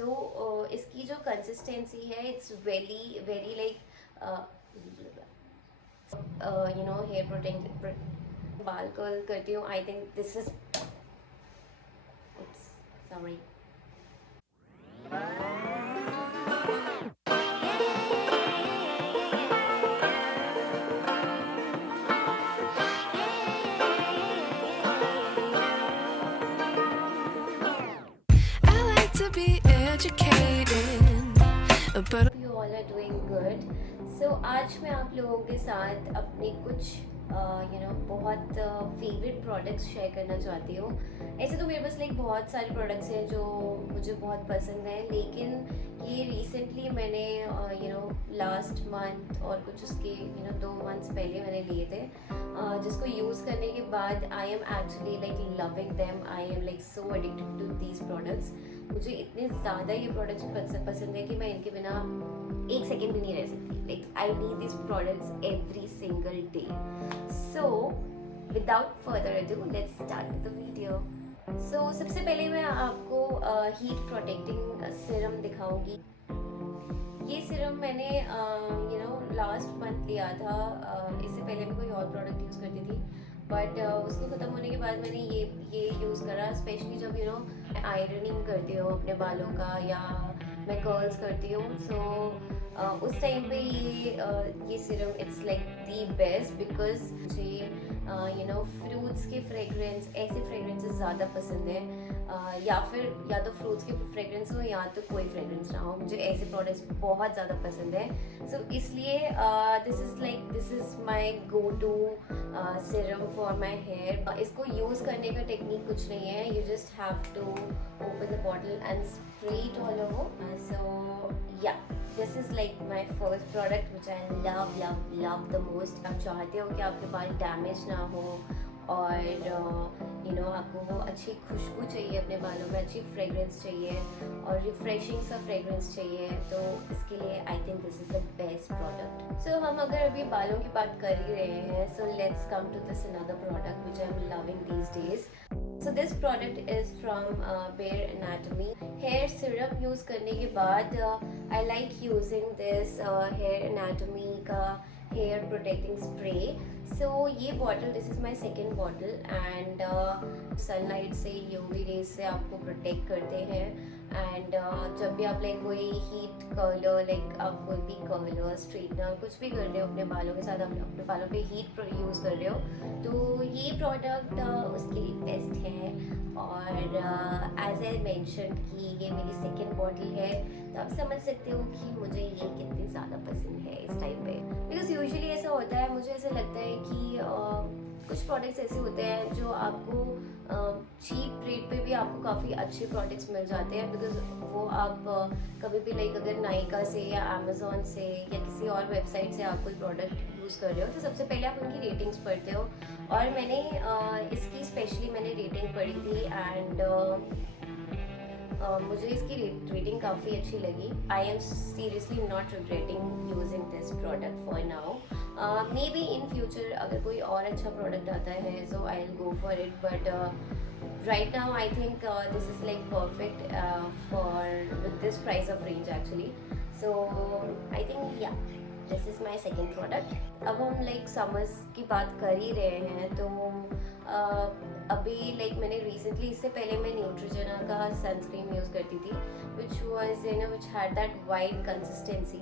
सो इसकी जो कंसिस्टेंसी है it's very very like hair protect बाल कर्ल करती हूँ। I think this is sorry. But you all are doing good. So आज मैं आप लोगों के साथ अपने कुछ बहुत फेवरेट प्रोडक्ट्स शेयर करना चाहती हूँ। ऐसे तो मेरे पास लाइक बहुत सारे प्रोडक्ट्स हैं जो मुझे बहुत पसंद हैं, लेकिन ये रिसेंटली मैंने लास्ट मंथ और कुछ उसके 2 मंथ्स पहले मैंने लिए थे, जिसको यूज़ करने के बाद I am actually like loving them. I am like so addicted to these products. मुझे इतने ज़्यादा ये प्रोडक्ट्स पसंद है कि मैं इनके बिना एक सेकेंड भी नहीं रह सकती। Like I need this products every single day. So without further ado let's start with the video. So सबसे पहले मैं आपको हीट प्रोटेक्टिंग सीरम दिखाऊंगी। ये सीरम मैंने लास्ट मंथ लिया था। इससे पहले मैं कोई और प्रोडक्ट यूज़ करती थी, बट उसके ख़त्म होने के बाद मैंने ये यूज़ करा। स्पेशली जब मैं आयरनिंग करती हूँ अपने बालों का, या मैं कर्ल्स करती हूँ, सो उस टाइम पे ये serum it's like the best, because मुझे फ्रूट्स के फ्रेगरेंस, ऐसे फ्रेगरेंसेस ज़्यादा पसंद है। या तो फ्रूट्स के फ्रेगरेंस हो या तो कोई फ्रेगरेंस ना हो, मुझे ऐसे प्रोडक्ट्स बहुत ज़्यादा पसंद है। सो इसलिए this is my go to serum for my hair. इसको यूज़ करने का टेक्निक कुछ नहीं है, you just have to open the bottle and spray it all over. So yeah this is like my first product which I love love love the most. आप चाहते हो कि आपके बाल डैमेज ना हो, और आपको वो अच्छी खुशबू चाहिए, अपने बालों में अच्छी फ्रेगरेंस चाहिए और रिफ्रेशिंग सा फ्रेगरेंस चाहिए, तो इसके लिए I think this is the best product. So हम अगर अभी बालों की बात कर ही रहे हैं, so let's come to this another product which I am loving these days. So this product is from Bare Anatomy hair serum। यूज़ करने के बाद I like using this Hair Anatomy का हेयर प्रोटेक्टिंग स्प्रे। सो ये bottle, this is my second bottle, and sunlight से, UV rays से आपको protect करते हैं। एंड जब भी आप लाइक कोई हीट कर्लर, लाइक आप कोई भी कर्लर, स्ट्रेटनर, कुछ भी कर रहे हो अपने बालों के साथ, आप अपने बालों पे हीट यूज़ कर रहे हो, तो ये प्रोडक्ट उसके लिए बेस्ट है। और एज आई मेंशन कि ये मेरी सेकेंड बॉटल है, तो आप समझ सकते हो कि मुझे ये कितनी ज़्यादा पसंद है इस टाइम पे। बिकॉज यूजुअली ऐसा होता है, मुझे ऐसा लगता है कि कुछ प्रोडक्ट्स ऐसे होते हैं जो आपको चीप रेट पे भी आपको काफ़ी अच्छे प्रोडक्ट्स मिल जाते हैं, बिकॉज वो आप कभी भी लाइक अगर नायका से या अमेज़ॉन से या किसी और वेबसाइट से आप कोई प्रोडक्ट यूज़ कर रहे हो, तो सबसे पहले आप उनकी रेटिंग्स पढ़ते हो। और मैंने इसकी स्पेशली मैंने रेटिंग पढ़ी थी, एंड मुझे इसकी रेटिंग काफ़ी अच्छी लगी। I am seriously not regretting using this product for now. Maybe in future अगर कोई और अच्छा प्रोडक्ट आता है, so I will go for it, but right now I think this is like perfect for with this price of range actually. So I think yeah, this is my second product. अब हम like summers की बात कर ही रहे हैं, तो अभी लाइक मैंने रिसेंटली, इससे पहले मैं न्यूट्रोजेना का सनस्क्रीन यूज़ करती थी, which was which had that white consistency.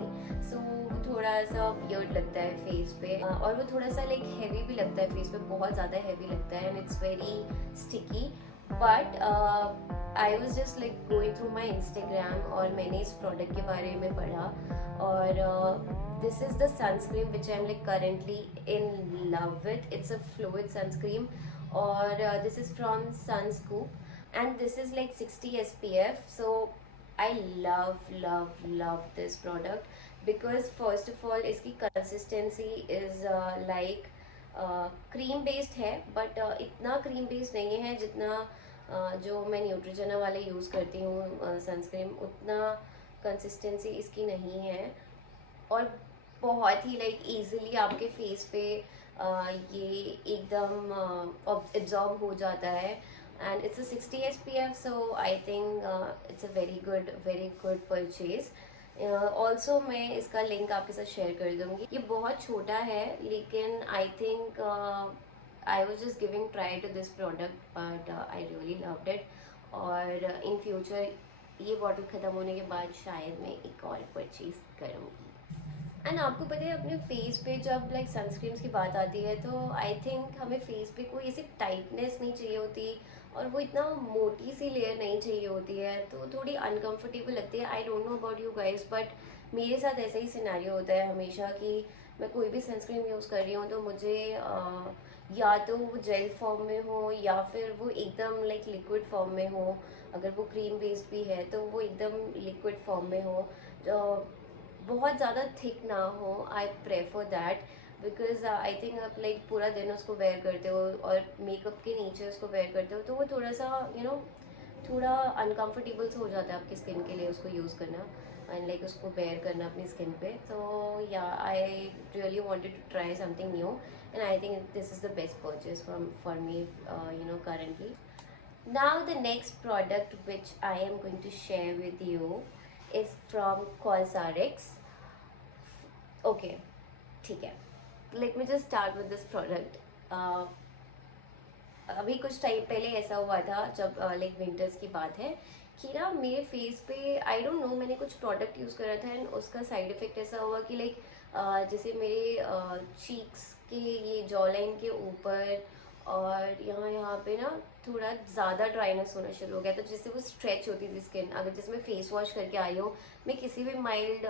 So थोड़ा सा वियर्ड लगता है फेस पे, और वो थोड़ा सा लाइक हैवी भी लगता है फेस पे, बहुत ज़्यादा हैवी लगता है, and it's very sticky. But I was just like going through my Instagram, और मैंने इस प्रोडक्ट के बारे में पढ़ा, और this is the sunscreen which I'm like currently in love with. It's a fluid sunscreen, or this is from Sunscoop, and this is like 60 SPF. So I love this product, because first of all इसकी consistency is like cream based है, but इतना cream based नहीं है जितना जो मैं Neutrogena वाले use करती हूँ सनस्क्रीन, उतना कंसिस्टेंसी इसकी नहीं है, और बहुत ही लाइक इजीली आपके फेस पे ये एकदम एब्जॉर्ब हो जाता है, and it's a 60 SPF, so I think it's a very good purchase. Also मैं इसका लिंक आपके साथ शेयर कर दूंगी. ये बहुत छोटा है लेकिन I think I was just giving try to this product but I really loved it. और इन फ्यूचर ये बॉटल ख़त्म होने के बाद शायद मैं एक और परचेज करूँगी. एंड आपको पता है अपने फेस पे जब लाइक सनस्क्रीन्स की बात आती है तो आई थिंक हमें फेस पे कोई ऐसी टाइटनेस नहीं चाहिए होती और वो इतना मोटी सी लेयर नहीं चाहिए होती है, तो थोड़ी अनकंफर्टेबल लगती है. I don't know about you guys but मेरे साथ ऐसा ही सिनेरियो होता है हमेशा कि मैं कोई भी सनस्क्रीन यूज़ कर रही हूँ तो मुझे या तो वो जेल फॉर्म में हो या फिर वो एकदम लाइक लिक्विड फॉर्म में हो. अगर वो क्रीम बेस्ड भी है तो वो एकदम लिक्विड फॉर्म में हो, तो बहुत ज़्यादा थिक ना हो. I prefer that because I think आप लाइक पूरा दिन उसको वेयर करते हो और मेकअप के नीचे उसको वेयर करते हो तो वो थोड़ा सा थोड़ा अनकंफर्टेबल सा हो जाता है आपकी स्किन के लिए उसको यूज़ करना एंड लाइक उसको वेयर करना अपनी स्किन पे. तो या I really wanted to try something new and I think this is the best purchase for me currently. Now the next product which I am going to share with you is from Cosrx. Okay, ठीक है. Let me just start with this product. अभी कुछ time पहले ऐसा हुआ था जब like winters की बात है कि ना मेरे फेस पे आई डोंट नो मैंने कुछ प्रोडक्ट यूज़ करा था एंड उसका साइड इफ़ेक्ट ऐसा हुआ कि लाइक जैसे मेरे चीक्स के ये जॉ लाइन के ऊपर और यहाँ यहाँ पे ना थोड़ा ज़्यादा ड्राइनेस होना शुरू हो गया. तो जिससे वो स्ट्रेच होती थी स्किन. अगर जैसे मैं फेस वॉश करके आई हूँ, मैं किसी भी माइल्ड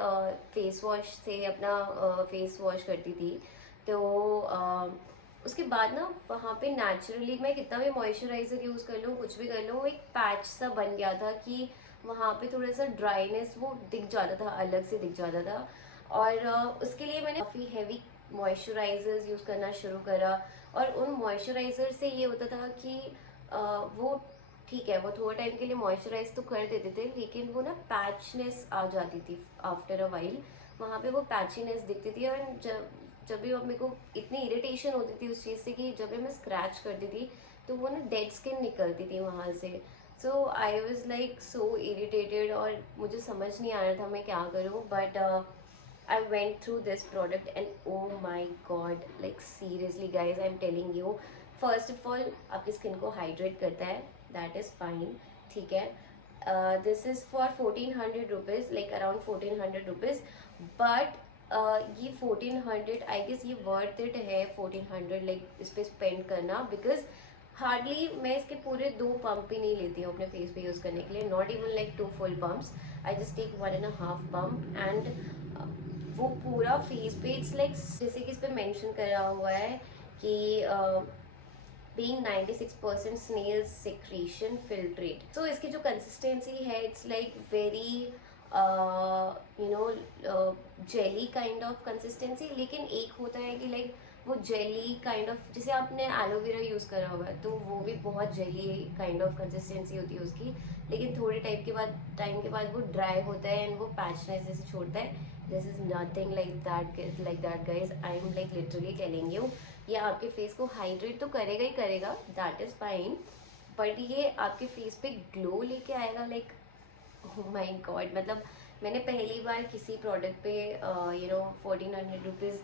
फेस वॉश से अपना फेस वॉश करती थी तो उसके बाद ना वहाँ पे नेचुरली मैं कितना भी मॉइस्चराइज़र यूज़ कर लूँ कुछ भी कर लूँ एक पैच सा बन गया था कि वहाँ पे थोड़ा सा ड्राइनेस वो दिख जाता था, अलग से दिख जाता था. और उसके लिए मैंने काफ़ी हैवी मॉइस्चराइजर्स यूज़ करना शुरू करा और उन मॉइस्चराइज़र से ये होता था कि वो ठीक है वो थोड़ा टाइम के लिए मॉइस्चराइज तो कर देते थे लेकिन वो ना पैचनेस आ जाती थी आफ्टर अ वाइल. वहाँ पे वो पैचीनेस दिखती थी और जब भी मेरे को इतनी इरिटेशन होती थी उस चीज़ से कि जब भी मैं स्क्रैच करती थी तो वो ना डेड स्किन निकलती थी वहाँ से. So I was like so irritated और मुझे समझ नहीं आ रहा था मैं क्या करूँ. But I went through this product and oh my god, like seriously guys, I'm telling you, first of all आपकी स्किन को हाइड्रेट करता है, that is fine, ठीक है. This is for 1400 rupees, like around 1400 rupees, but ये 1400 I guess ये worth it है 1400 like इस पे स्पेंड करना because हार्डली मैं इसके पूरे 2 पंप भी नहीं लेती हूँ अपने फेस पे यूज़ करने के लिए. Not even like 2 full pumps. I just take 1.5 pump and वो पूरा फेस पे इट्स लाइक जैसे कि इस पे मेंशन करा हुआ है कि being 96% snail secretion filtrate. So इसकी जो कंसिस्टेंसी है it's like very jelly kind of consistency. लेकिन एक होता है कि लाइक वो जेली काइंड ऑफ जैसे आपने एलोवेरा यूज़ करा होगा तो वो भी बहुत जेली काइंड ऑफ कंसिस्टेंसी होती है उसकी. लेकिन थोड़े टाइम के बाद वो ड्राई होता है एंड वो पैचनेस जैसे छोड़ता है. This is nothing like that guys. I am like literally telling you ये आपके फेस को हाइड्रेट तो करेगा ही करेगा, दैट इज फाइन, बट ये आपके फेस पे ग्लो लेके आएगा. लाइक ओह माय गॉड, मतलब मैंने पहली बार किसी प्रोडक्ट पे 1400 रुपीज़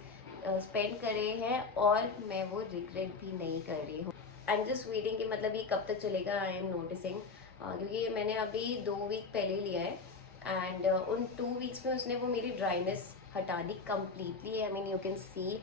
स्पेंड करे हैं और मैं वो रिग्रेट भी नहीं कर रही हूँ. आई एम जस्ट वेटिंग कि मतलब ये कब तक चलेगा. आई एम नोटिसिंग क्योंकि मैंने अभी 2 वीक पहले लिया है एंड उन 2 वीक्स में उसने वो मेरी ड्राइनेस हटा दी completely. I mean you can see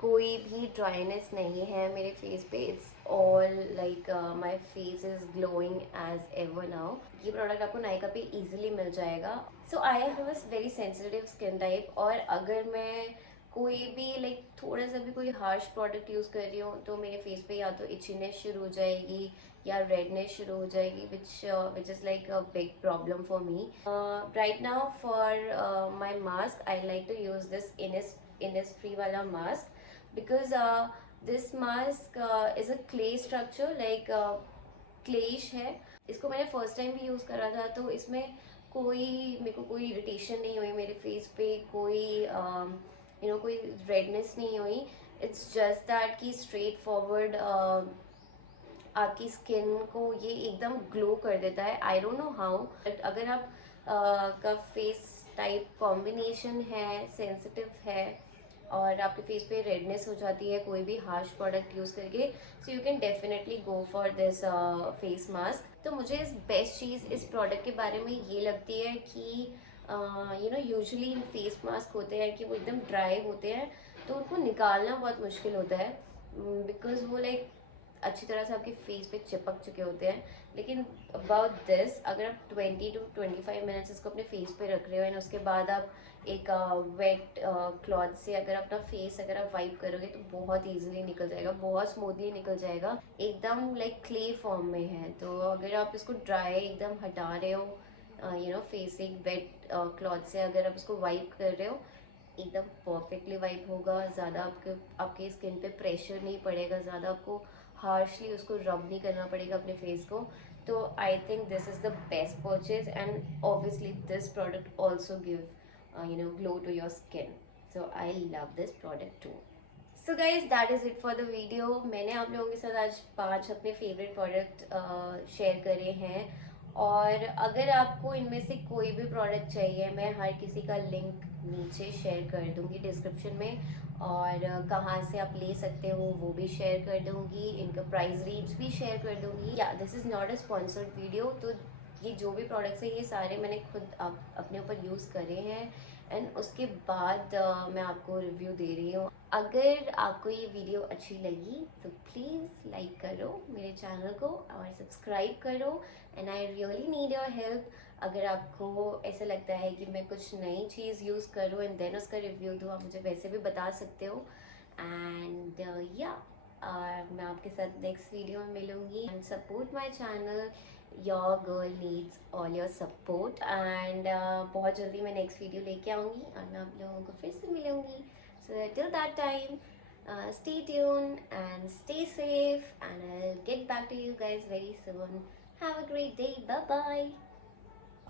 कोई भी ड्राइनेस नहीं है मेरे फेस पे. It's all like my face is glowing as ever now. ये प्रोडक्ट आपको नायका पे इजीली मिल जाएगा. So I have a very sensitive skin type और अगर मैं कोई भी लाइक थोड़ा सा भी कोई हार्श प्रोडक्ट यूज़ कर रही हूँ तो मेरे फेस पे या तो इचीनेस शुरू हो जाएगी या रेडनेस शुरू हो जाएगी which is like a big problem for me. Right now for my mask I like to use this Innisfree वाला mask because this mask is a clay structure like clayish है. इसको मैंने फर्स्ट टाइम भी use करा था तो इसमें मेरे को कोई इरिटेशन नहीं हुई मेरे फेस पे, कोई कोई रेडनेस नहीं हुई. इट्स जस्ट दैट कि स्ट्रेट फॉरवर्ड आपकी स्किन को ये एकदम ग्लो कर देता है। I don't know how, but अगर आप का फेस टाइप कॉम्बिनेशन है, सेंसिटिव है और आपके फेस पे रेडनेस हो जाती है कोई भी हार्श प्रोडक्ट यूज़ करके, so you can definitely go for this face mask. तो मुझे इस बेस्ट चीज़ इस प्रोडक्ट के बारे में ये लगती है कि यूजुअली फेस मास्क होते हैं कि वो एकदम ड्राई होते हैं, तो उनको निकालना बहुत मुश्किल होता है बिकॉज वो लाइक अच्छी तरह से आपके फेस पे चिपक चुके होते हैं। लेकिन अबाउट दिस, अगर आप 20 to 25 मिनट्स इसको अपने फेस पे रख रहे हो एंड उसके बाद आप एक वेट क्लॉथ से अगर अपना फेस अगर आप वाइप करोगे तो बहुत इजीली निकल जाएगा, बहुत स्मूथली निकल जाएगा, एकदम लाइक क्ले फॉर्म में है। तो अगर आप इसको ड्राई एकदम हटा रहे हो फेस एक वेट क्लॉथ से अगर आप उसको वाइप कर रहे हो, एकदम परफेक्टली वाइप होगा, ज़्यादा आपके स्किन पे प्रेशर नहीं पड़ेगा, ज़्यादा आपको हार्शली उसको रब नहीं करना पड़ेगा अपने फेस को। तो I think this is the best purchase and obviously this product also give glow to your skin. So I love this product too. So guys that is it for the video. मैंने आप लोगों के साथ आज 5 अपने favourite product share करे हैं, और अगर आपको इनमें से कोई भी प्रोडक्ट चाहिए, मैं हर किसी का लिंक नीचे शेयर कर दूंगी डिस्क्रिप्शन में, और कहाँ से आप ले सकते हो वो भी शेयर कर दूंगी, इनका प्राइस रेंज भी शेयर कर दूंगी। या this is not a sponsored video. तो ये जो भी प्रोडक्ट्स है ये सारे मैंने खुद अपने ऊपर यूज़ करे हैं एंड उसके बाद मैं आपको रिव्यू दे रही हूँ। अगर आपको ये वीडियो अच्छी लगी तो प्लीज़ लाइक करो मेरे चैनल को और सब्सक्राइब करो, and I really need your help. अगर आपको ऐसा लगता है कि मैं कुछ नई चीज़ यूज़ करूँ एंड देन उसका रिव्यू दूँ, आप मुझे वैसे भी बता सकते हो। एंड या मैं आपके साथ नेक्स्ट वीडियो में मिलूंगी। And support my channel, your girl needs all your support. And बहुत जल्दी मैं नेक्स्ट वीडियो लेके आऊँगी और मैं आप लोगों को फिर से मिलूंगी। So till that time, stay tuned and stay safe, and I'll get back to you guys very soon. Have a great day. Bye bye.